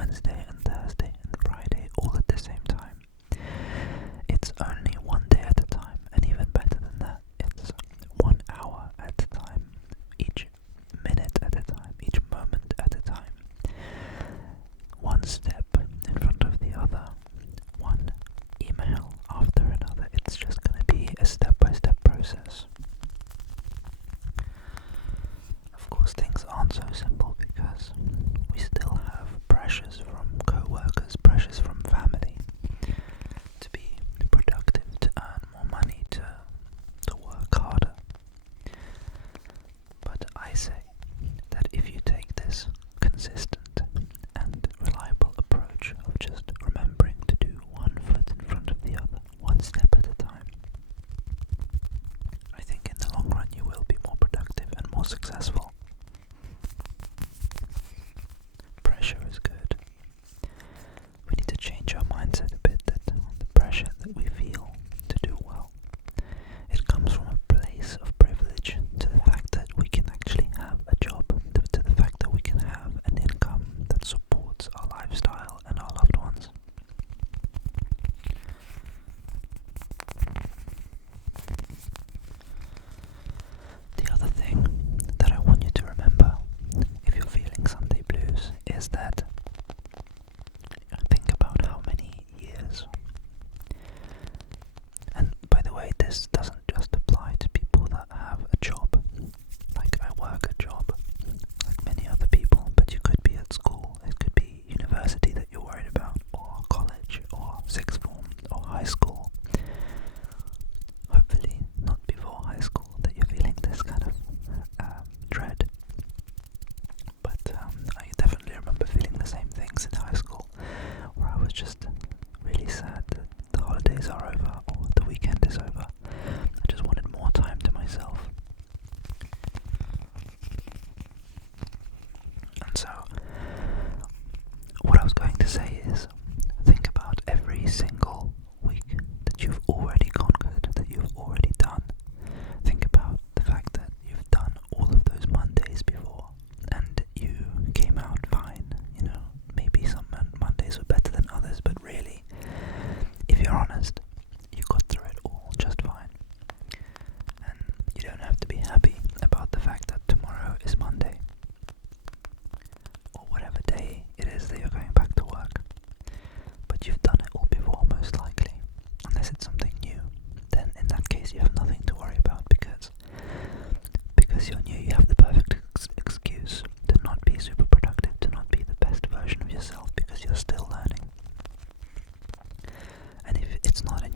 Wednesday and Thursday and Friday all at the same time. It's only one day at a time, and even better than that, it's 1 hour at a time, each minute at a time, each moment at a time. One step in front of the other, one email after another. It's just going to be a step-by-step process. Of course, things aren't so simple because we still have pressures from co-workers, pressures from family to be productive, to earn more money, to work harder. But I say that if you take this consistent and reliable approach of just remembering to do one foot in front of the other, one step at a time, I think in the long run you will be more productive and more successful. Pressure is good. We need to change our mindset a bit that the pressure that we feel to do well, it comes from a place of privilege to the fact that we can actually have a job, to the fact that we can have an income that supports our lifestyle and our loved ones. The other thing that I want you to remember if you're feeling Sunday blues is that think about how many years. And by the way, this doesn't just apply to people that have a job. Like I work a job, like many other people, but you could be at school, it could be university that you're worried about, or college, or sixth form, or high school. Hopefully not before high school that you're feeling this kind of dread. But I definitely remember feeling the same things in high school, where I was just really sad that the holidays are over, or the weekend is over. I just wanted more time to myself. And so, what I was going to say is, think about every single week that you've already conquered, that you've already done. Think about the fact that you've done all of those Mondays before, and you came out fine. You know, maybe some Mondays were better than others, but really, if you're honest, you got through it all just fine. And you don't have to be happy about the fact that tomorrow is Monday, or whatever day it is that you're going back to work. But you've done it all before, most likely. Unless it's something new, then in that case you have nothing to worry about because you're new. You have the perfect excuse to not be super productive, to not be the best version of yourself because you're still learning. And if it's not in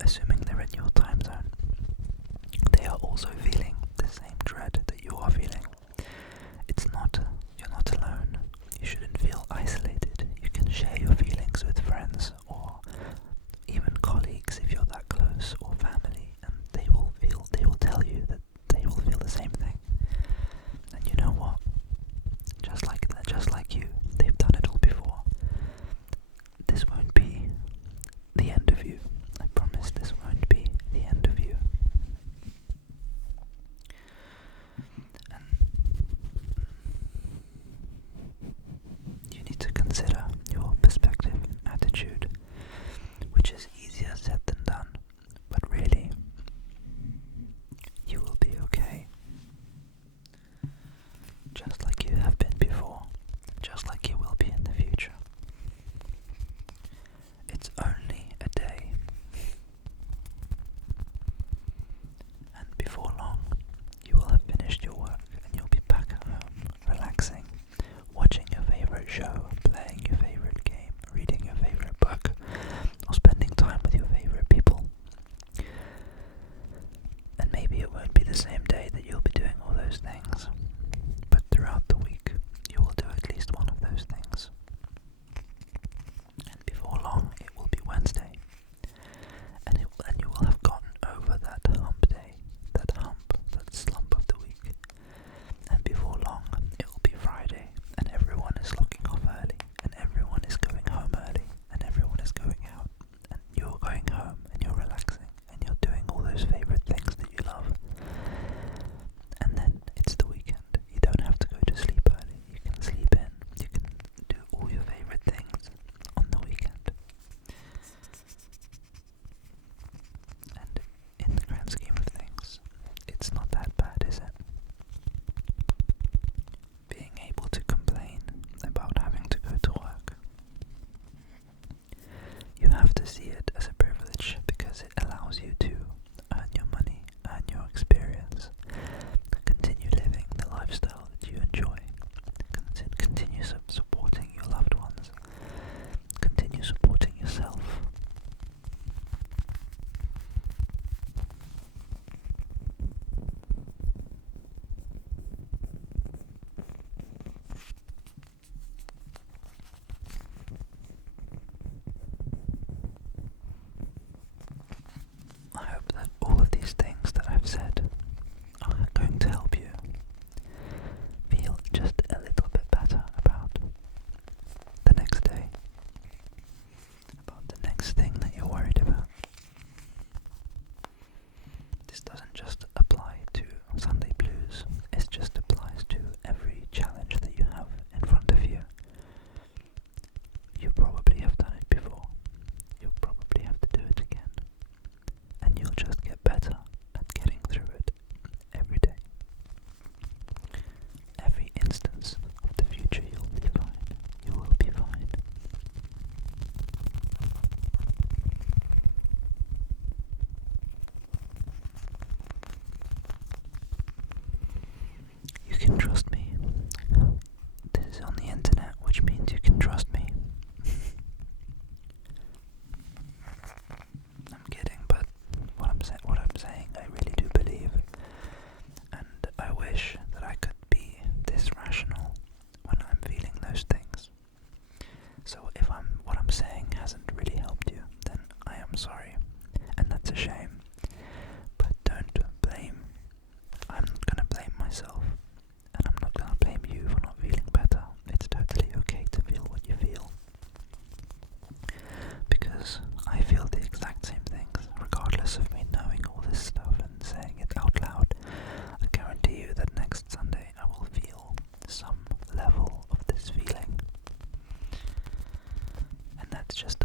assuming they're in your time zone, they are also feeling the same dread that you are feeling. You're not alone. You shouldn't feel isolated. You can share your feelings with friends or even colleagues if you're that close, or family, and they will tell you that they will feel the same thing. And you know what? Just like you, they've done it all before. This won't be the end of you. I promise this won't be the end of you. And you need to consider your perspective and attitude, which is easier said than done, but really, you will be okay. Just like you have been before, just like you will be in the future. It's only a day. And before long, you will have finished your work and you'll be back at home, relaxing, watching your favorite show, playing your favorite game, reading your favorite book, or spending time with your favorite people. And maybe it won't be the same day that you'll be doing all those things, but throughout the week, you will do at least one of those things. And before long, it will be Wednesday, and you will have gotten over that hump day, that slump of the week. And before long, it will be Friday, and everyone is locking off early, and everyone is going home early, and everyone is going out, and you're going home, and you're relaxing, and you're doing all those favorite things that you love. And then it's the weekend. You don't have to go to sleep early. You can sleep in. You can do all your favorite things on the weekend. And in the grand scheme of things, it's not that bad, is it? Being able to complain about having to go to work. You have to see it as a privilege because it allows you to earn your money, earn your experience, continue living the lifestyle that you enjoy, continue supporting your loved ones, continue supporting yourself. I hope that all of these things that I've said are going to help you feel just a little bit better about the next day, about the next thing that you're worried about. This doesn't just apply to Sunday blues, it just applies to every challenge that you have in front of you. You probably have done it before, you'll probably have to do it again, and you'll just get better at getting through it every day. Every instance of the future you'll be fine. You will be fine. You can trust me. This is on the internet, which means you can trust me. I'm kidding, but what I'm saying, I really do believe, and I wish that I could be this rational when I'm feeling those things. So if what I'm saying hasn't really helped you, then I am sorry, and that's a shame. But don't blame. I'm not gonna blame myself, and I'm not gonna blame you for not feeling better. It's totally okay to feel what you feel, because I feel the exact same things, regardless of me knowing all this stuff and saying it out loud. I guarantee you that next Sunday I will feel some level of this feeling. And that's just